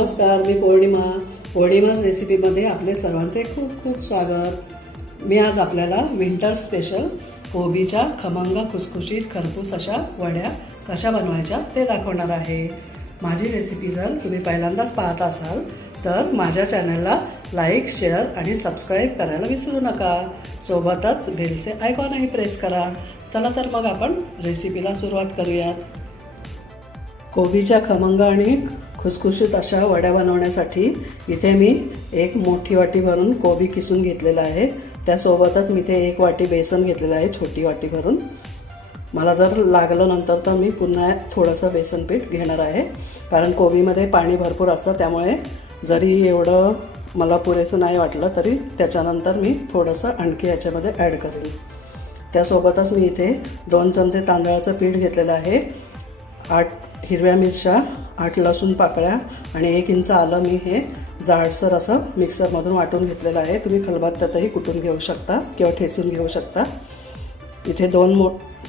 नमस्कार मी पौर्णिमा. पौर्णिमाच रेसिपीमध्ये आपले सर्वांचे खूप खूप स्वागत. मी आज आपल्याला विंटर स्पेशल कोबीच्या खमंग खुसखुशीत खरपूस अशा वड्या कशा बनवायच्या ते दाखवणार आहे. माझी रेसिपी जर तुम्ही पहिल्यांदाच पाहत असाल तर माझ्या चॅनलला लाईक शेअर आणि सबस्क्राईब करायला विसरू नका. सोबतच बेलचे आयकॉनही प्रेस करा. चला तर मग आपण रेसिपीला सुरुवात करूयात. कोबीच्या खमंग आणि खुसखुशीत अशा वड्या बनवण्यासाठी इथे मी एक मोठी वाटी भरून कोबी किसून घेतलेला आहे. त्यासोबतच मी ते एक वाटी बेसन घेतलेलं आहे छोटी वाटी भरून. मला जर लागलं नंतर तर मी पुन्हा थोडंसं बेसन पीठ घेणार आहे. कारण कोबीमध्ये पाणी भरपूर असतं त्यामुळे जरी एवढं मला पुरेसं नाही वाटलं तरी त्याच्यानंतर मी थोडंसं आणखी याच्यामध्ये ॲड करेन त्यासोबतच मी इथे दोन चमचे तांदळाचं पीठ घेतलेलं आहे. आठ हिरव्या मिरच्या आठ लसूण पाकळ्या आणि एक इंच आलं मी हे जाडसर असं मिक्सरमधून वाटून घेतलेलं आहे. तुम्ही खलबत्त्यातही कुटून घेऊ शकता किंवा ठेचून घेऊ शकता. इथे दोन मो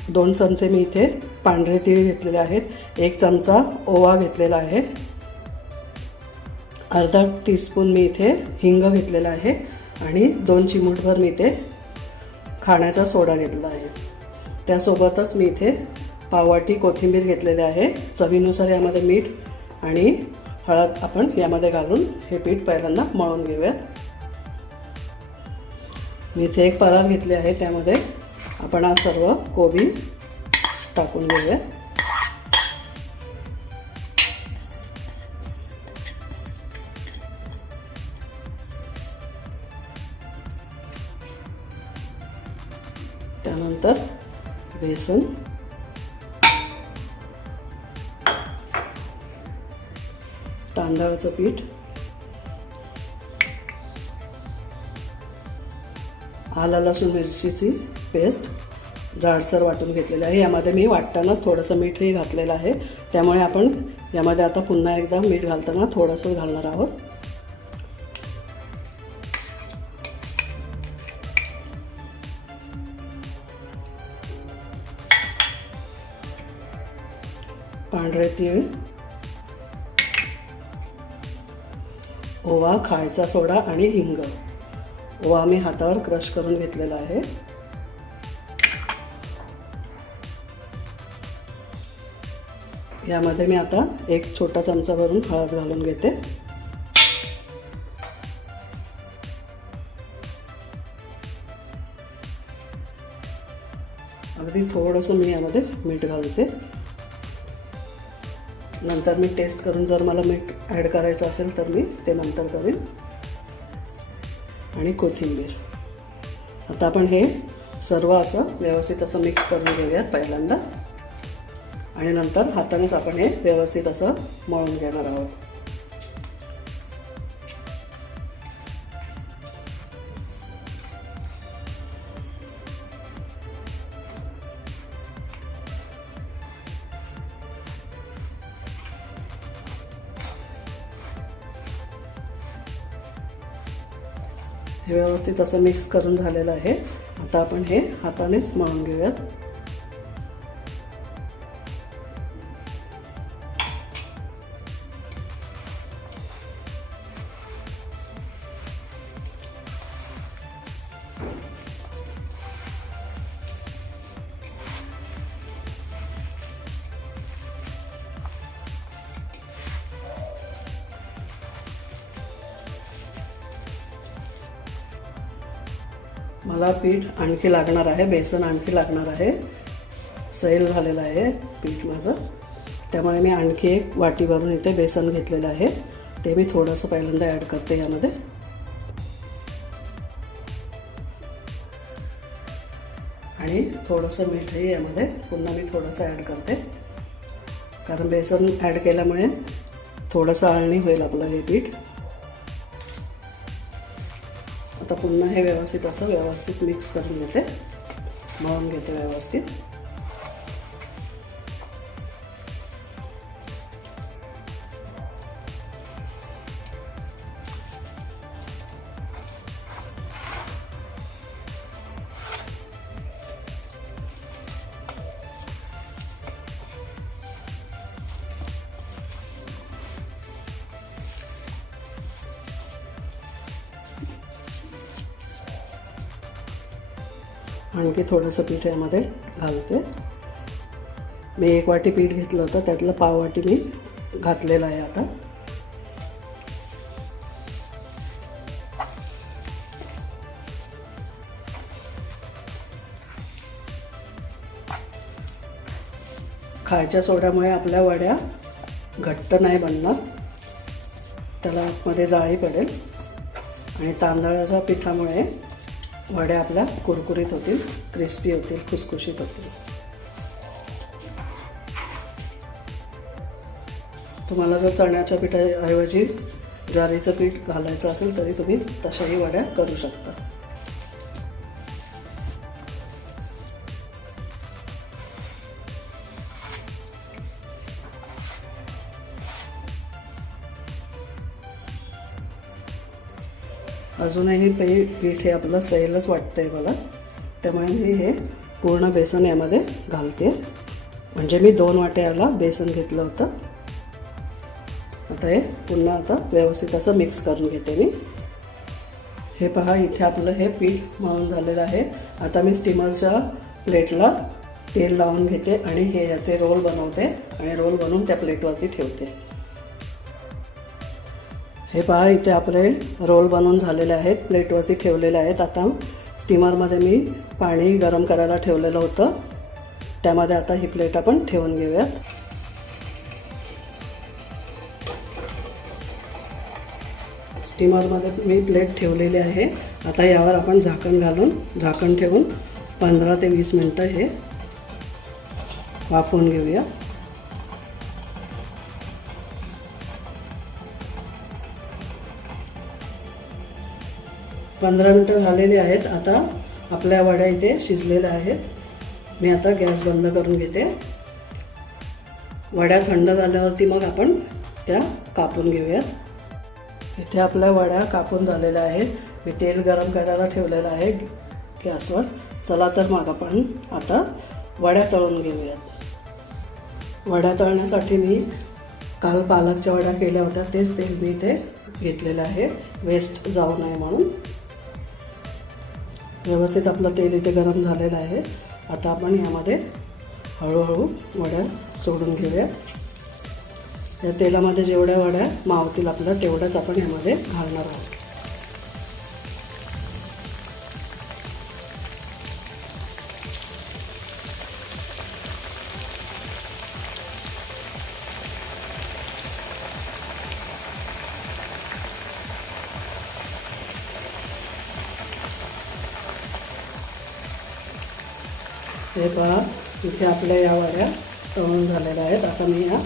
दोन चमचे मी इथे पांढरे तीळ घेतलेले आहेत. एक चमचा ओवा घेतलेला आहे. अर्धा टीस्पून मी इथे हिंग घेतलेला आहे आणि दोन चिमूटभर मी इथे खाण्याचा सोडा घेतला आहे. त्यासोबतच मी इथे पाववाटी कोथिंबीर घेतलेली आहे. चवीनुसार यामध्ये मीठ आणि हळद आपण यामध्ये घालून हे पीठ पहिल्यांदा मळून घेऊयात. मी इथे एक परात घेतली आहे त्यामध्ये आपण हा सर्व कोबी टाकून घेऊया. त्यानंतर बेसन तांदळाचं पीठ. आला लसूण मिरचीची पेस्ट. जाडसर वाटून घेतलेली आहे. यामध्ये मी वाटतानाच थोडंसं मीठही घातलेलं आहे. त्यामुळे आपण यामध्ये आता पुन्हा एकदा मीठ घालताना थोडंसं घालणार आहोत. पांढरे तीळ. ओवा खायचा सोडा आणि हिंग. ओवा मी हातावर क्रश करून घेतलेला आहे. यामध्ये मी आता एक छोटा चमचा भरून हळद घालून घेते. अगदी थोडंसं मी यामध्ये मीठ घालते. नंतर मी टेस्ट करून जर मला मीठ ॲड करायचं असेल तर मी ते नंतर करेन. आणि कोथिंबीर. आता आपण हे सर्व असं व्यवस्थित असं मिक्स करून घेऊयात पहिल्यांदा. आणि नंतर हातानेच आपण हे व्यवस्थित असं मळून घेणार आहोत. हे व्यवस्थित असं मिक्स करून झालेलं आहे. आता आपण हे हातानेच मळून घेऊयात. मला पीठ आणखी लागणार आहे बेसन आणखी लागणार आहे. सैल झालेलं आहे पीठ माझं. त्यामुळे मी आणखी एक वाटी भरून इथे बेसन घेतलेलं आहे. ते मी थोडंसं पहिल्यांदा ॲड करते यामध्ये. आणि थोडंसं मीठही यामध्ये पुन्हा मी थोडंसं ॲड करते. कारण बेसन ॲड केल्यामुळे थोडंसं आळणी होईल आपलं हे पीठ. आता पुन्हा हे व्यवस्थित असं व्यवस्थित मिक्स करून घेते. मळून घेते व्यवस्थित. आणखी थोडंसं पीठ यामध्ये घालते. मी एक वाटी पीठ घेतलं होतं त्यातलं पाव वाटी मी घातलेलं आहे आता. खायच्या सोड्यामुळे आपल्या वड्या घट्ट नाही बनणार. त्याला आतमध्ये जाळी पडेल. आणि तांदळाच्या पिठामुळे वड्या आपल्या कुरकुरीत होतील क्रिस्पी होतील खुसखुशीत होतील. तुम्हाला जर चण्याच्या पिठाऐवजी ज्वारीचं पीठ घालायचं असेल तरी तुम्ही तशाही वड्या करू शकता. अजूनही पी पीठ हे आपलं सैलच वाटतं आहे मला त्यामुळे मी हे पूर्ण बेसन यामध्ये घालते. म्हणजे मी दोन वाट्याला बेसन घेतलं होतं. आता हे पुन्हा आता व्यवस्थित असं मिक्स करून घेते मी. हे पहा इथे आपलं हे पीठ मळून झालेलं आहे. आता मी स्टीमरच्या प्लेटला तेल लावून घेते आणि हे याचे रोल बनवते आणि रोल बनवून त्या प्लेटवरती ठेवते. हे पहा इथे आपले रोल बनवून झालेले आहेत. प्लेटवरती ठेवलेले आहेत. आता स्टीमरमध्ये मी पाणी गरम करायला ठेवलेलं होतं. त्यामध्ये आता ही प्लेट आपण ठेवून घेऊयात. स्टीमरमध्ये मी प्लेट ठेवलेली आहे. आता यावर आपण झाकण घालून झाकण ठेवून पंधरा ते वीस मिनटं हे वाफवून घेऊया. पंधरा मिनटं झालेली आहेत. आता आपल्या वड्या इथे शिजलेल्या आहेत. मी आता गॅस बंद करून घेते. वड्या थंड झाल्यावरती मग आपण त्या कापून घेऊयात. इथे आपल्या वड्या कापून झालेल्या आहेत. मी तेल गरम करायला ठेवलेलं आहे गॅसवर. चला तर मग आपण आता वड्या तळून घेऊयात. वड्या तळण्यासाठी मी काल पालकच्या वड्या केल्या होत्या. तेच तेल मी इथे घेतलेलं आहे. वेस्ट जाऊ नये म्हणून. व्यवस्थित आपलं तेल इथे गरम झालेलं आहे. आता आपण यामध्ये हळूहळू वड्या सोडून घेऊया. या तेलामध्ये जेवढ्या वड्या मावतील आपल्या तेवढ्याच आपण यामध्ये घालणार आहोत. हे पहा इथे आपल्या या वड्या तळून झालेल्या आहेत. आता मी या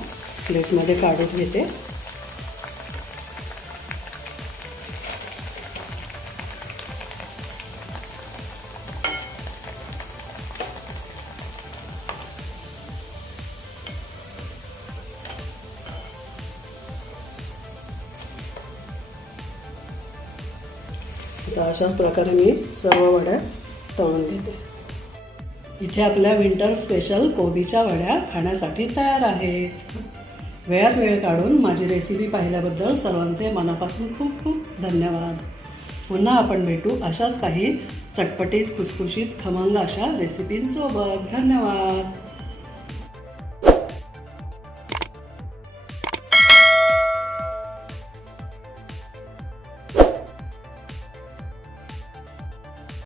प्लेटमध्ये काढून घेते. तर अशाच प्रकारे मी सर्व वड्या तळून घेते. इथे आपल्या विंटर स्पेशल कोबीच्या वड्या खाण्यासाठी तयार आहेत वेळात वेळ काढून माझी रेसिपी पाहिल्याबद्दल सर्वांचे मनापासून खूप खूप धन्यवाद. पुन्हा आपण भेटू अशाच काही चटपटीत खुसखुशीत खमंग अशा रेसिपींसोबत धन्यवाद.